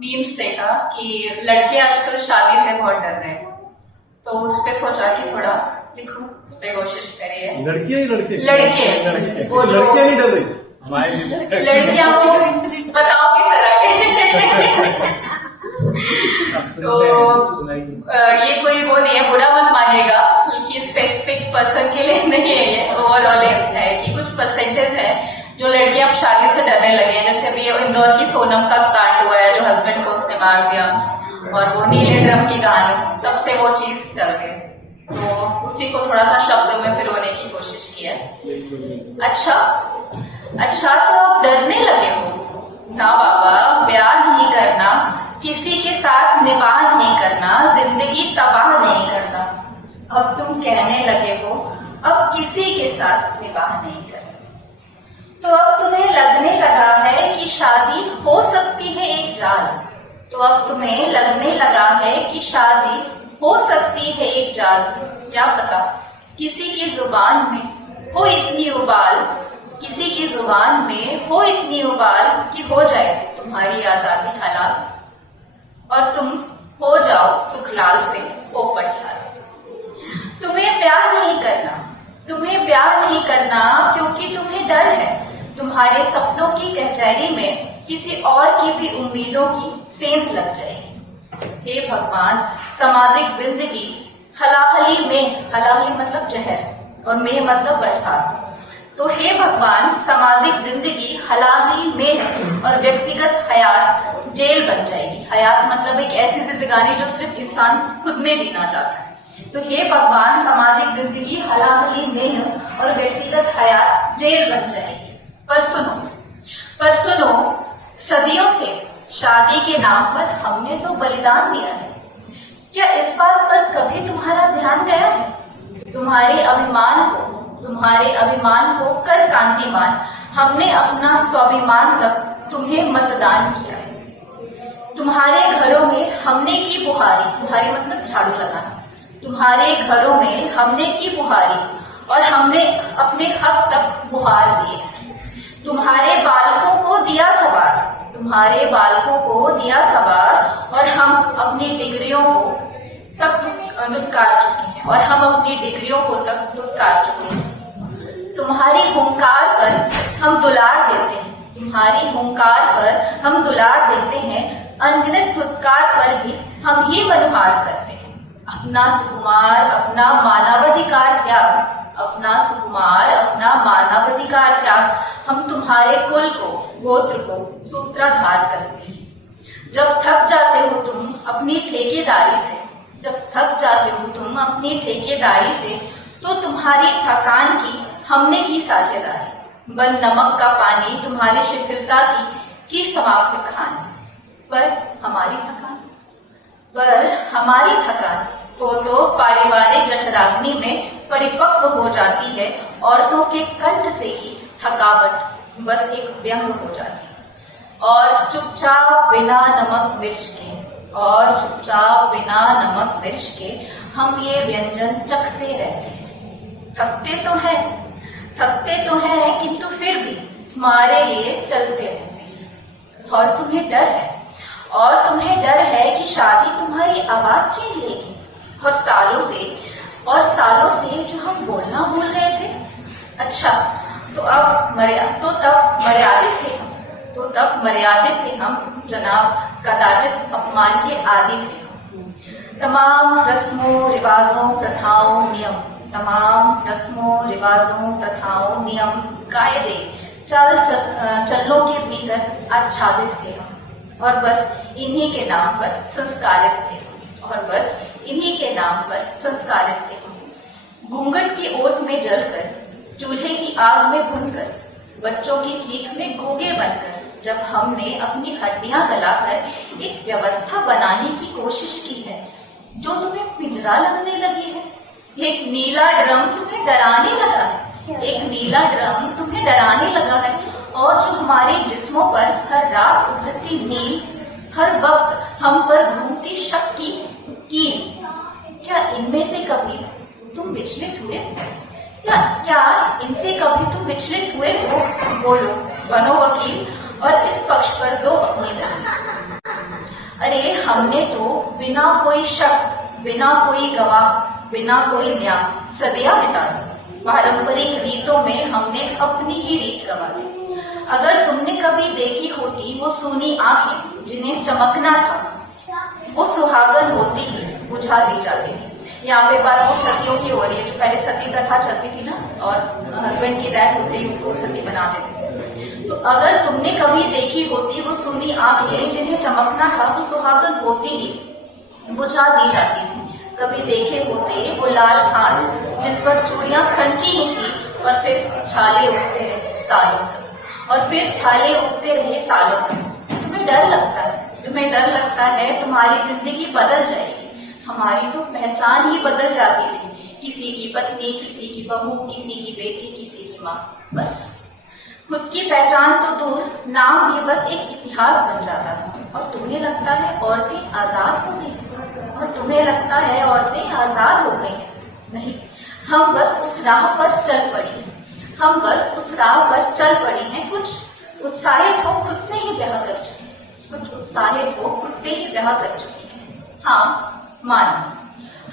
Memes देखा कि लड़के आजकल शादी से बहुत डर रहे हैं, तो उस पे सोचा कि थोड़ा लिखूं, उस पे कोशिश करिए। लड़कियां ही लड़के लड़के वो लड़कियां नहीं डर रही, लड़कियां को बताओ किस तरह के तो ये कोई वो नहीं है, बुरा मत मानिएगा, बल्कि स्पेसिफिक पर्सन के लिए नहीं है, ये ओवरऑल है कि कुछ परसेंटेज है जो लड़कियां अब शादी से डरने लगे हैं। जैसे अभी इंदौर की सोनम का कांड हुआ है, जो हस्बैंड को उसने मार दिया, और वो नीले ड्रम की कहानी, तब से वो चीज चल गई, तो उसी को थोड़ा सा शब्दों में पिरोने की कोशिश की है। अच्छा तो आप डरने लगे हो ना बाबा, ब्याह नहीं करना, किसी के साथ निबाह नहीं करना, जिंदगी तबाह नहीं करना। अब तुम कहने लगे हो अब किसी के साथ निबाह नहीं करना, तो अब तुम्हें लगने लगा है कि शादी हो सकती है एक जाल, तो अब तुम्हें लगने लगा है कि शादी हो सकती है एक जाल। क्या पता किसी की जुबान में हो इतनी उबाल, किसी की जुबान में हो इतनी उबाल कि हो जाए तुम्हारी आजादी हलाल, और तुम हो जाओ सुखलाल से पोपट लाल। तुम्हें ब्याह नहीं करना, तुम्हें ब्याह नहीं करना, क्योंकि तुम्हें डर है तुम्हारे सपनों की कचहरी में किसी और की भी उम्मीदों की सेंध लग जाएगी। हे भगवान, सामाजिक जिंदगी हलाहली में, हलाहली मतलब जहर और में मतलब बरसात, तो हे भगवान सामाजिक जिंदगी हलाहली में है और व्यक्तिगत हयात जेल बन जाएगी। हयात मतलब एक ऐसी जिंदगानी जो सिर्फ इंसान खुद में जीना चाहता है। तो हे भगवान सामाजिक जिंदगी हलाहली में है और व्यक्तिगत हयात जेल बन जाएगी। पर सुनो, सदियों से शादी के नाम पर हमने तो बलिदान दिया है, क्या इस बात पर कभी तुम्हारा ध्यान गया है? तुम्हारे अभिमान को कर कांतिमान, हमने अपना स्वाभिमान तक तुम्हें मतदान किया है। तुम्हारे घरों में हमने की बुहारी, बुहारी मतलब झाड़ू लगाना, तुम्हारे घरों में हमने की बुहारी और हमने अपने हक तक बुहार दिए। तुम्हारे बालकों को दिया सवार, तुम्हारे बालकों को दिया सवार, और हम अपनी डिग्रियों को तक दुत्कार चुके हैं, और हम अपनी डिग्रियों को तक दुत्कार चुके हैं। तुम्हारी हुंकार पर हम दुलार देते हैं, तुम्हारी हुंकार पर हम दुलार देते हैं, अनगिनत दुत्कार पर भी हम ही मनमार करते हैं। अपना सुकुमार अपना मानवाधिकार त्याग, अपना सुकुमार अपना मानवाधिकार त्याग, हम तुम्हारे कुल को, गोत्र को सूत्राधार करते हैं। जब थक जाते हो तुम अपनी ठेकेदारी से, जब थक जाते हो तुम अपनी ठेकेदारी से, तो तुम्हारी थकान की हमने की साझेदारी। बन नमक का पानी तुम्हारी शिथिलता की समाप्त कहानी, पर हमारी थकान तो पारिवारिक जठराग्नि में परिपक्व हो जाती है। औरतों के कंठ से ही थकावट बस एक व्यंग हो जाती है, और चुपचाप बिना नमक मिर्च के, और चुपचाप बिना नमक मिर्च के हम ये व्यंजन चखते रहते हैं। थकते तो है, किंतु फिर भी तुम्हारे लिए चलते रहते हैं। और तुम्हें डर है कि शादी तुम्हारी आवाज छीन लेगी, और सालों से जो हम बोलना भूल गए थे। अच्छा, तो तब मर्यादित थे हम, जनाब कदाचित अपमान के आदि थे। तमाम रस्मों रिवाजों प्रथाओं नियम, तमाम रस्मों रिवाजों प्रथाओं नियम, कायदे चलों के भीतर आच्छादित थे हम, और बस इन्हीं के नाम पर संस्कारित थे, घूंघट की ओट में जलकर, चूल्हे की आग में भूनकर, बच्चों की चीख में गूंगे बनकर, जब हमने अपनी हड्डियां गलाकर एक व्यवस्था बनाने की कोशिश की है, जो तुम्हें पिंजरा लगने लगी है। एक नीला ड्रम तुम्हें डराने लगा है, एक नीला ड्रम तुम्हें डराने लगा है, और जो हमारे जिस्मों पर हर रात उभरती नील, हर वक्त हम पर घूमती शक की कील, क्या इनमें से कभी तुम विचलित हुए? क्या इनसे कभी तुम विचलित हुए हो? बोलो, बनो वकील, और इस पक्ष पर दो अपनी दलील। अरे हमने तो बिना कोई शक, बिना कोई गवाह, बिना कोई न्याय सदियां बिता दी। पारंपरिक रीतों में हमने अपनी ही रीत गंवा दी। अगर तुमने कभी देखी होती वो सूनी आंखें जिन्हें चमकना था, वो सुहागन होती ही बुझा दी जाती थी। यहाँ पे बात वो सतियों की हो रही है, जो पहले सती प्रथा चलती थी ना, और हस्बैंड की डेथ होते ही उनको सती बना देते थे। तो अगर तुमने कभी देखी होती वो सूनी आंखें जिन्हें चमकना था, वो सुहागन होती ही बुझा दी जाती थी। कभी देखे होते वो लाल हाथ जिन पर चूड़ियां खनकी ही थी, और फिर छाले उठते रहे सालों तक, और फिर छाले उठते रहे सालों तक। तुम्हें डर लगता है, तुम्हें डर लगता है तुम्हारी जिंदगी बदल जाएगी। हमारी तो पहचान ही बदल जाती थी, किसी की पत्नी, किसी की बहू, किसी की बेटी, किसी की माँ। बस खुद की पहचान तो दूर, नाम भी बस एक इतिहास बन जाता था। और तुम्हें लगता है औरतें आजाद हो गई, और तुम्हें लगता है औरतें आजाद हो गई हैं। नहीं, हम बस उस राह पर चल पड़ी हैं, हम बस उस राह पर चल पड़ी हैं। कुछ उत्साहित हो खुद से ही ब्याह कर चुके हैं, कुछ उत्साहित हो खुद से ही ब्याह कर चुके हैं। हाँ माना,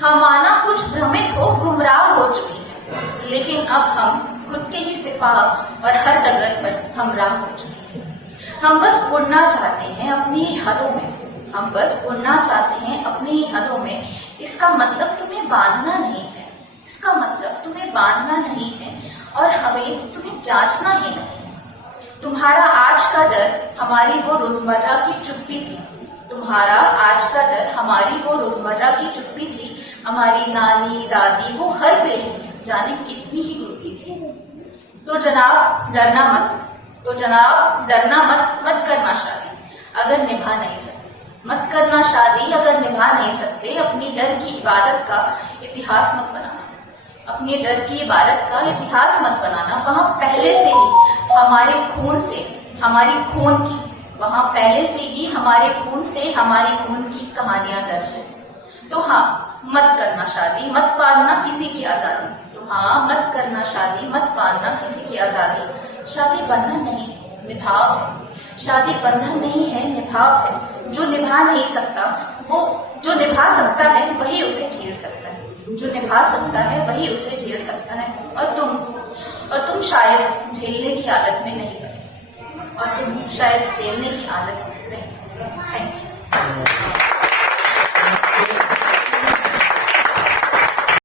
हाँ माना, कुछ भ्रमित हो गुमराह हो चुकी है, लेकिन अब हम खुद के ही सिपाह और हर डगर पर हमराह हो चुके हैं। हम बस उड़ना चाहते हैं अपनी ही हदों में, हम बस उड़ना चाहते हैं अपनी ही हदों में। इसका मतलब तुम्हें बांधना नहीं है, इसका मतलब तुम्हें बांधना नहीं है, और हमें तुम्हें जांचना ही नहीं है। तुम्हारा आज का डर हमारी वो रोजमर्रा की चुप्पी थी, तुम्हारा आज का डर हमारी वो रोजमर्रा की चुप्पी थी। हमारी नानी दादी वो हर पीढ़ी जाने कितनी ही गुजरी थी। तो जनाब डरना मत, तो जनाब डरना मत, मत करना शादी अगर निभा नहीं सकते, मत करना शादी अगर निभा नहीं सकते। अपनी डर की इबादत का इतिहास मत बनाना, अपने डर की इबादत का इतिहास मत बनाना। वहां पहले से ही हमारे खून से, हमारी खून की, वहां पहले से ही हमारे खून से हमारी खून की कहानियां दर्ज है। तो हाँ, मत करना शादी, मत पालना किसी की आजादी। तो हाँ, मत करना शादी, मत पालना किसी की आजादी। शादी बंधन नहीं है, निभाव है। शादी बंधन नहीं है, निभाव है। जो निभा नहीं सकता, वो जो निभा सकता है वही उसे झेल सकता है, जो निभा सकता है वही उसे झेल सकता है। और तुम शायद झेलने की आदत में नहीं बने, और तुम शायद झेलने की आदत में नहीं। Thank you.